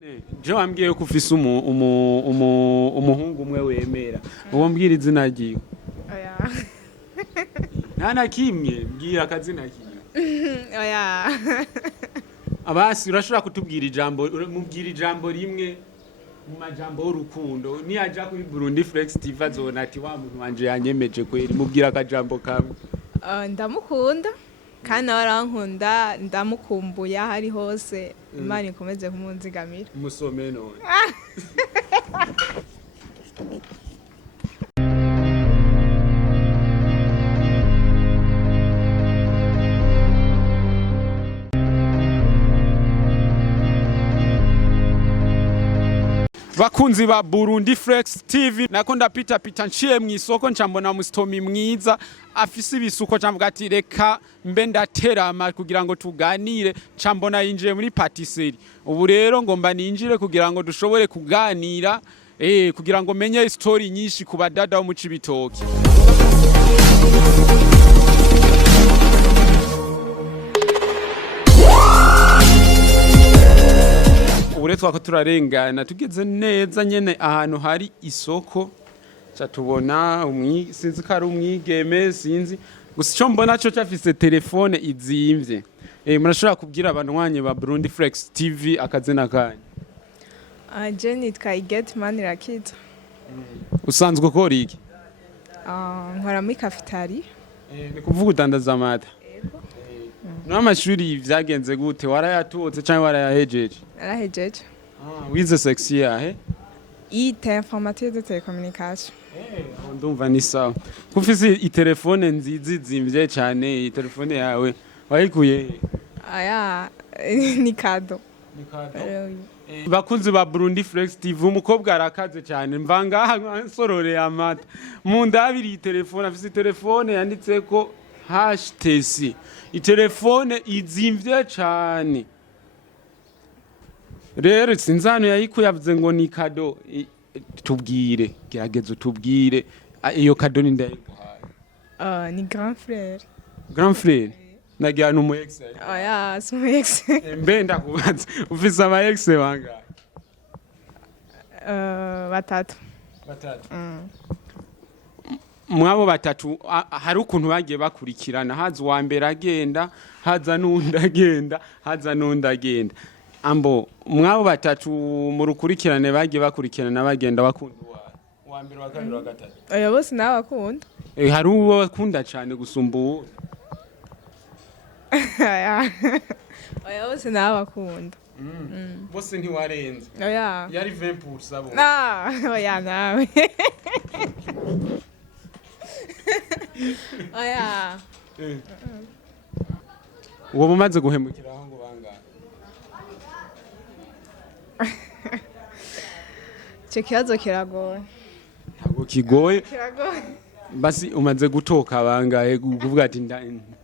Je wambwiye ko ufise umuhungu umwe wemera uwo mbwira izina ryiwe. Oya. Nta na kimwe mbwira akazina kiwe. Oya. Abasi urashobora kutubwira ijambo, mubwira ijambo rimwe mu majambo y'urukundo. Niyaja kuri Burundi Flex TV azona ati wa muntu wanje yanyemeje kweri, mubwira akajambo kamwe. Ndamukunda kandi nawe arankunda, ndamukumbuye aho ari hose. Imana ikomeze kumunzigamira. Musome none. Bakunzi ba Burundi Flex TV nako ndapita nciye mw'isoko ncambona musitomi mwiza afise ibisuko camvuga ati reka mbe ndaterama kugira ngo tuganire, cambona yinjiye muri patisserie. Ubu rero ngomba ninjire kugira ngo dushobore kuganira kugira ngo menye story nyinshi ku badada bo mu Cibitoke. Ubure twako turarengana tugeze neza nyene ahantu hari isoko catubona sinzi ko ari umwigeme sinzi gusa ico mbona co cafise telefone izimvye. Murashobora kubwira abanywanyi ba Burundi Flex TV akazina kanyu? Je nitwa Eugette Ati. Usanzwe ukora iki? Nkora muri cafeteria. Ni kuvuga udandaza amata? Yego. N'amashuri vyagenze gute, warayatutse canke warayahejeje? Narahejeje. Wize section yahe? Informatique de télécommunication. Ndumva ni sawa. Kufise itelefone nziza izimvye cyane, itelefone yawe wayikuye? Aya ni kado. Ni kado. Bakunzi ba Burundi Flex TV umukobwa arakaze cyane mvanga nsorore amata. Mu ndabiri telefone afise telefone yanditseko #TC. Itelefone izimvye cyane. Rero sinzano yayikuye yavuze ngo ni kado, tubwire gerageza utubwire iyo kado ni ndayiguhaye. Ni grand frère. Grand frère? Nagira no mu ex. Oya, so mu ex. Mbe ndakubaza ufise aba ex bangahe? Batatu. Batatu. Mwabo batatu hari ukuntu bagiye bakurikirana, haza uwa mbere agenda, haza n'undi agenda, haza n'undi agenda. Ambo mwabo batatu mu rukurikirane bagiye bakurikirana bagenda bakunda uwa mbere wa kabiri wa gatatu. Oya bose nabakunda. Hari uwo bakunda cyane gusumba uwo. Oya bose nabakunda. Bose ntiwarenze. Oya. Yari 20% abo. Oya nawe. Oya. Uwo mumaze guhemukira aho ngo bangahe? Icyo kibazo kiragoye. Ntabwo kigoye. Kiragoye. Basi umaze gutoka bangahe kuvuga ati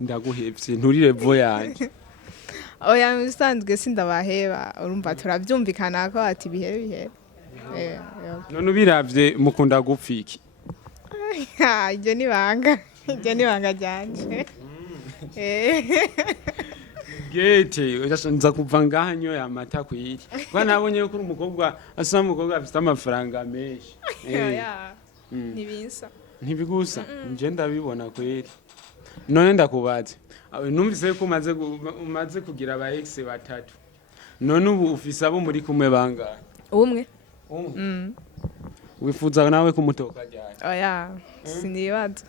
ndaguhevye nturi level yanjye? Oya bisanzwe sindabaheba, urumva turavyumvikana ko ati bihe. None ubiravye mukunda gupfiki? Ibyo ni banga. Ibyo ni banga ryanje. Gete urashanza kuva ngahanyo ya mata kwiri. Bwana nabonye ko umukobwa asa umukobwa afite amafaranga menshi. Nibinsa. Ntibigusa nje ndabibona kweri. None ndakubaze. Numvise ko umaze kugira aba ex batatu. None ubu ufise abo muri kumwe bangahe? Umwe. Wifuza nawe kumutoka ryari? Oya,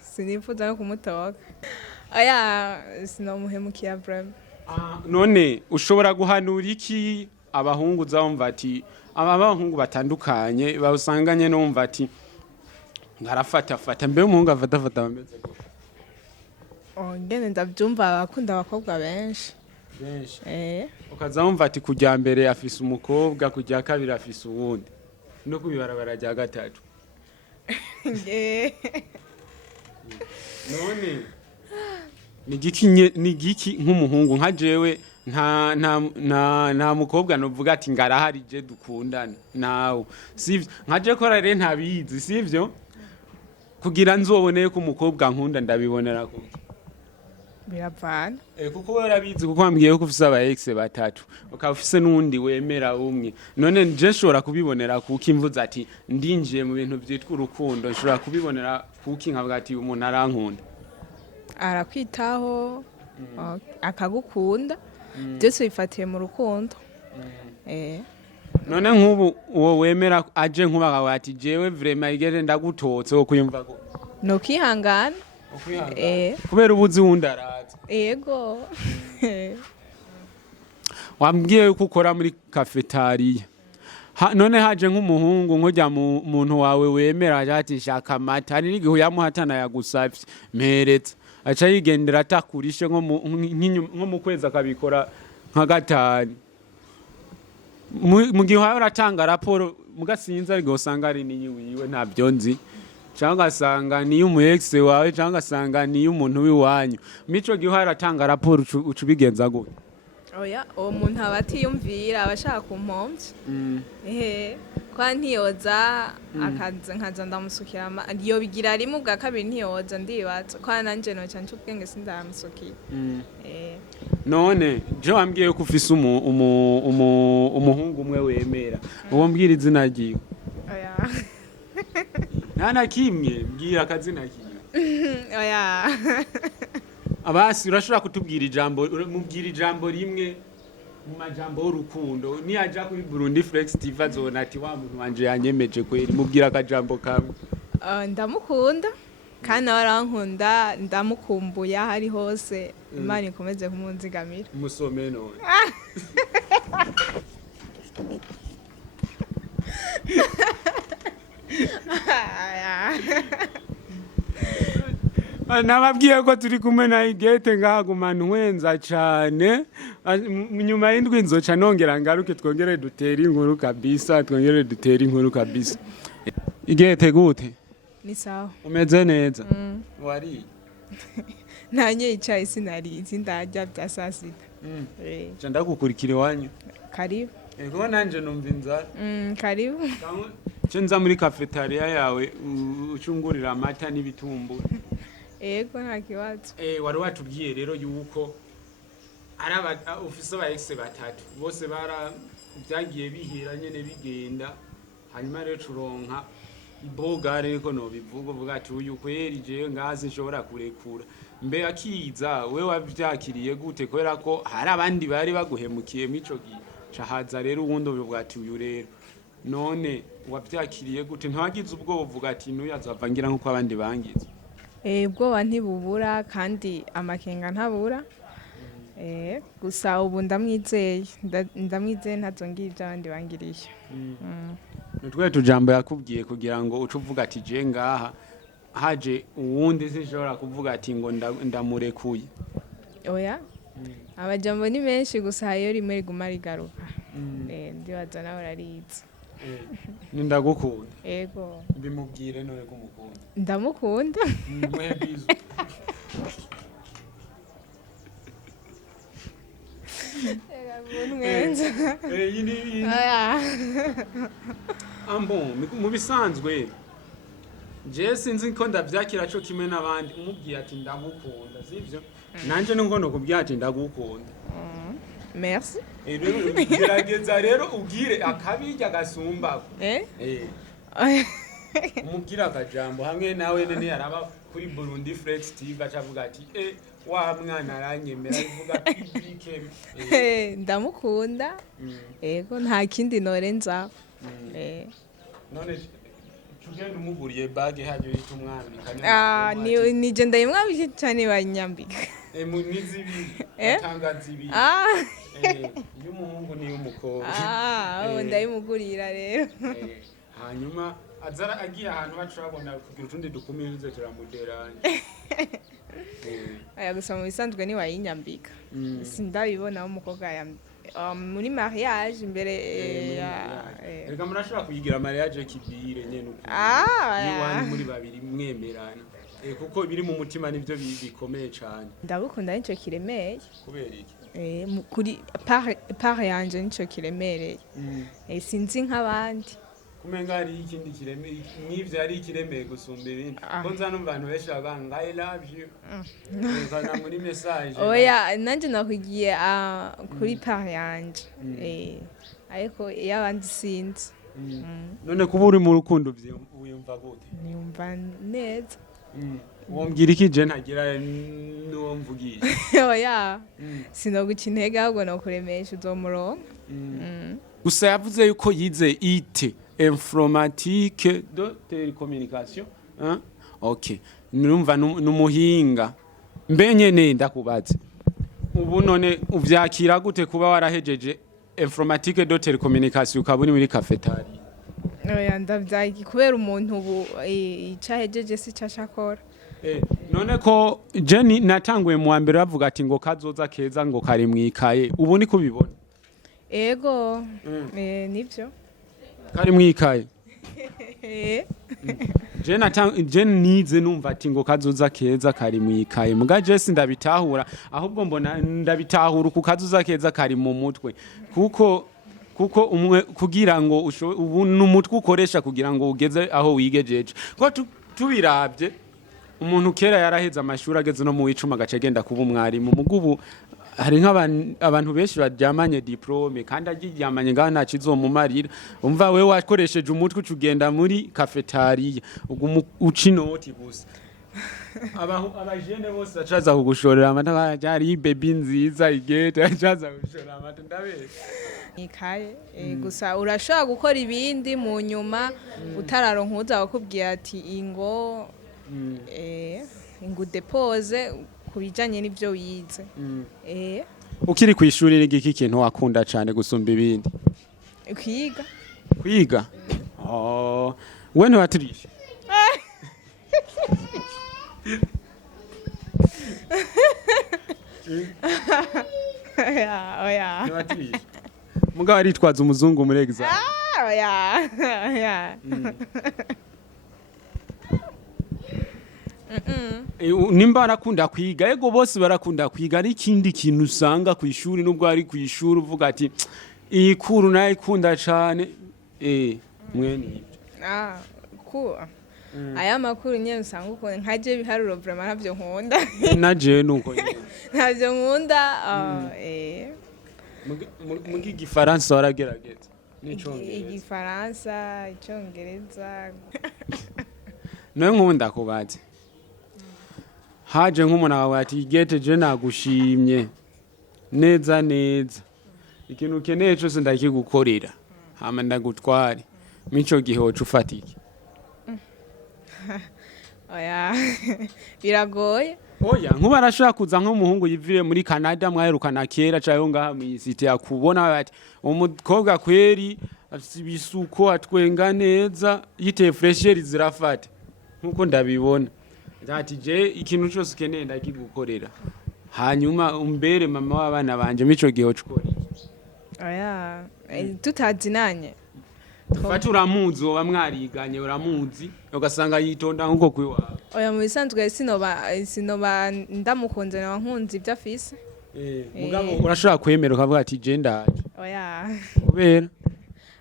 sinifuza no kumutoka. Oya, sinomuhemukiya brem. None ushobora guhanura iki abahungu uzamva ati abahungu batandukanye bawusanganye no umva ati ngarafata mbe umuhungu afata bameze gute? Ngene ndavyumva akunda abakobwa benshi. Ukazamva ati kujya mbere afise umukobwa, kujya kabiri afise uwundi no kubibarabara rya gatatu. None ni giki nk'umuhungu nka jewe nta mukobwa novuga ati ngarahari je dukundana nawe sivyo nkaje ko rare ntabizi sivyo kugira nzoboneye ko umukobwa nkunda ndabibonera ko biravana kuko warabizi kuko wambwiye ko ufise aba ex batatu ukaba ufise n'undi wemera umwe none je nshobora kubibonera kuko imvuze ati ndinjiye mu bintu vyitwa urukundo nshobora kubibonera kuko nkavuga ati umuntu arankunda arakwitaho akagukunda byose bifatiye mu rukundo none nk'ubu uwo wemera aje nk'ubagawe ati jewe vraiment igere ndagutotse wo kuyumva ko no kwihangana kubera ubuzi wundi araza yego wambwiye ko ukora muri cafetaria none haje nk'umuhungu nk'ujya mu muntu wawe wemera ati shaka amata hari n'igihe yamuhatana yagusavye mperetse aca yigendera atakurishe nko mu kwezi akabikora nka gatanu mu gihe wawe uratanga raporo mugasinza ariko usanga ari niyiwiwe ntabyo nzi cyangwa asanga niyo umu ex wawe cyangwa asanga niyo umuntu w'iwanyu mico gihe aratanga raporo ucubigenza gute oya uwo muntu aba atiyumvira aba ashaka kumpomvya kwa ntiyoza nkaza ndamusukira iyo bigira rimwe ubwa kabiri ntiyoza ndibaza kwa nanje noca nca ubwenge sindamusukira none je wambwiye ko ufise umuhungu umwe wemera uwo mbwira izina ryiwe oya nta na kimwe mbwira akazina kiwe oya abasi urashobora kutubwira ijambo mubwira ijambo rimwe mu majambo y'urukundo niyaja kuri Burundi Flex TV azona ati wa muntu wanje yanyemeje kweri mubwira akajambo kamwe ndamukunda kandi nawe arankunda ndamukumbuye hari hose Imana ikomeze kumunzigamira musome none nababwiye ko turi kumwe na Eugette ngahagumana nkwenza cyane nyuma y'indwi nzoca nongera ngaruke twongere dutere inkuru kabisa Eugette gute ni sawa umeze neza wari nanye icayi sinarizi ndarya bya sasita je ndagukurikira iwanyu karibu ego nanje numva inzara karibu je nza muri cafetaria yawe ucungurira amata n'ibitumbura ego nta kibazo wari watubwiye rero yuko araba ufise aba ex batatu bose byagiye bihira nyene bigenda hanyuma rero turonka ibogare ariko no bivuga vuga ati uyu kweri je ngazi nshobora kurekura mbe akiza we wavyakiriye gute kubera ko hari abandi bari baguhemukiye mico gihe cahaza rero uwundi bivuga ati uyu rero none wavyakiriye gute ntagize ubwo uvuga ati nuyazava ngira nkuko abandi bangize ubwoba ntibubura kandi amakenga ntabura gusa ubu ndamwizeye ntazongera ibyo abandi bangiriye nutwe tujambo yakubwiye kugira ngo uce uvuga ati je ngaha haje uwundi sinshobora kuvuga ati ngo ndamurekuye oya amajambo ni menshi gusa hayo rimwe riguma rigaruka ndibaza nawe urarizi ndagukunda ego bimubwire none ko umukunda ndamukunda mwebizo mu bisanzwe je sinzi ko ndavyakira cyo kimwe n'abandi umubwiye ati ndagukunda sivyo nanje n'ingono kubwiye ati ndagukunda merci gerageza rero ubwire akabijya gasumba umubwira akajambo hamwe nawe nene yaraba kuri Burundi Flex TV acavuga ati wa mwana aranyemera ivuga ibike ndamukunda ego nta kindi norenza none tugenda umuguriye bag haje yita umwami nije ndayimwabije cyane banyambika nizibiri atangaza ibiri y'umuhungu ni y'umukobwa ndayimugurira rero hanyuma azara agiye ahantu bacurabona kugira utundi dukumize turamuderanye aya gusa mu bisanzwe ni wayinyambika sindabibona umukobwa muri mariage imbere reka murashobora kuyigira mariage kibire nyene uko ni muri babiri mwemerana kuko biri mu mutima nivyo bikomeye cyane ndagukunda nico kiremeye kubera iki kuri part yanje nico kiremereye sinzi nk'abandi kumenga ari ikindi kireme mwivyo ari kireme gusumba ibindi ko nza numva abantu benshi baganga I love you kana muri message oya nanje nakugiye kuri part yanje ariko yabandi sinzi none kuba uri mu rukundo wiyumva gute niyumva neza wombwira iki je ntagira n'uwo mvugisha oya sinoguca intege ahubwo nokuremesha uzomuronka gusa yavuze yuko yize IT informatique de télécommunication okay nurumva numuhinga mbenye ne ndakubaze ubu none uvyakira gute kuba warahejeje informatique de télécommunication ukabuni muri cafetaria oya ndavyaki kubera umuntu ubu icahejeje si cashakora none ko Jenny natanguye mu mbere bavuga ati ngo kazoza keza ngo kari mwikaye ubu ni kubibona ego nivyo kari mwikaye je nize numva ati ngo kazoza keza kari mwikaye muga je sindabitahura ahubwo mbona ndabitahura ku kazoza keza kari mu mutwe kuko umwe kugira ngo ubu n'umutwe ukoresha kugira ngo ugeze aho wigejeje ko tubiravye umuntu kera yaraheze amashuri ageze no mu wicuma gace genda kuba umwarimu mugubu hari nk'abantu benshi baryamanye diplome kandi agiryamanye ngaho nta kizomumarira umva wewe wakoresheje umutwe ucugenda muri cafetaria uca inoti gusa abajene bose bacaza kugushorera amata ari baby nziza igete acaza kugushorera amata ndabere ikaye gusa urashobora gukora ibindi mu nyuma utararonka uza bakubwira ati ingo depose kubijanye n'ivyo wize ukiri ku ishuri ni giki kintu wakunda cyane gusumba ibindi kwiga we ntiwatirisha oya mugabo aritwaza umuzungu muri exam oya nimba barakunda kwiga ego bose barakunda kwiga ari ikindi kintu usanga ku ishuri nubwo ari ku ishuri uvuga ati iyi kuru nayo ikunda cyane mwene ibyo aya makuru nyine usanga uko nkaje biharuro vraiment ntabyo nkunda naje nuko nyine ntabyo nkunda mugi gifaransa waragerageza igifaransa icyongereza nayo nkunda kubaze haje nk'umuntu wawe ati Eugette je nagushimye neza ikintu ukeneye cyose ndakigukorera hama ndagutware mico gihe wocu ufatike oya biragoye oya nkuba arashaka kuza nk'umuhungu yivire muri Canada mwaherukana kera cayo ngaha mu city yakubona bati umukobwa kweri afite ibisuko atwenga neza yiteye fresheri zirafata nkuko ndabibona ati je ikintu cyose ukeneye ndakigukorera hanyuma umbere mama w'abana banje mico gihe ocukora oya tutazinanye fata uramuzi woba mwariganye uramuzi ugasanga yitonda nkuko kwiwawe oya mu bisanzwe sinoba ndamukunze nawe nkunzi ibyo afise mugabo urashobora kwemera ukavuga ati je ndaje oya kubera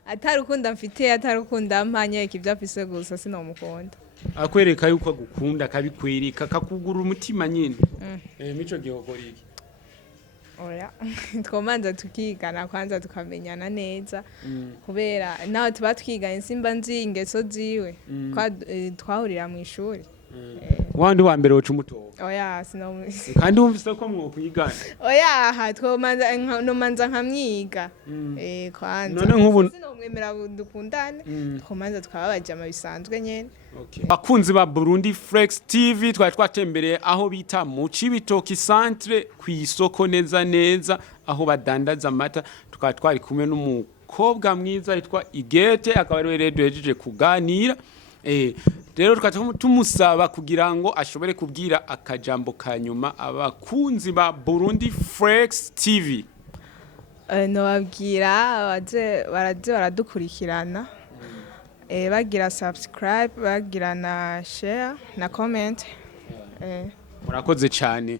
atarukunda mfite atarukunda mpanyeka ibyo afise gusa sinomukunda akwereka yuko agukunda akabikwereka akakugura umutima nyine mico gihe ukora iki oya twomanza tukigana kwanza tukamenyana neza kubera nawe tuba twiganye simba nzi ingeso ziwe twahurira mu ishuri wandi wa mbere woca umutoba oya kandi wumvise ko mwokwigana oya aha twomanza nkamwiga kwanza none nk'ubu sinomwemera dukundane twomanza twababajama bisanzwe nyene bakunzi ba Burundi Flex TV twari twatembereye aho bita mu Cibitoki centre ku isoko neza aho badandaza amata tukaba twari kumwe n'umukobwa mwiza yitwa Eugette akaba ari we duhejeje kuganira rero tumusaba kugira ngo ashobore kubwira akajambo kanyuma abakunzi ba Burundi Flex TV nobabwira baraze baradukurikirana bagira subscribe bagira na share na comment murakoze cyane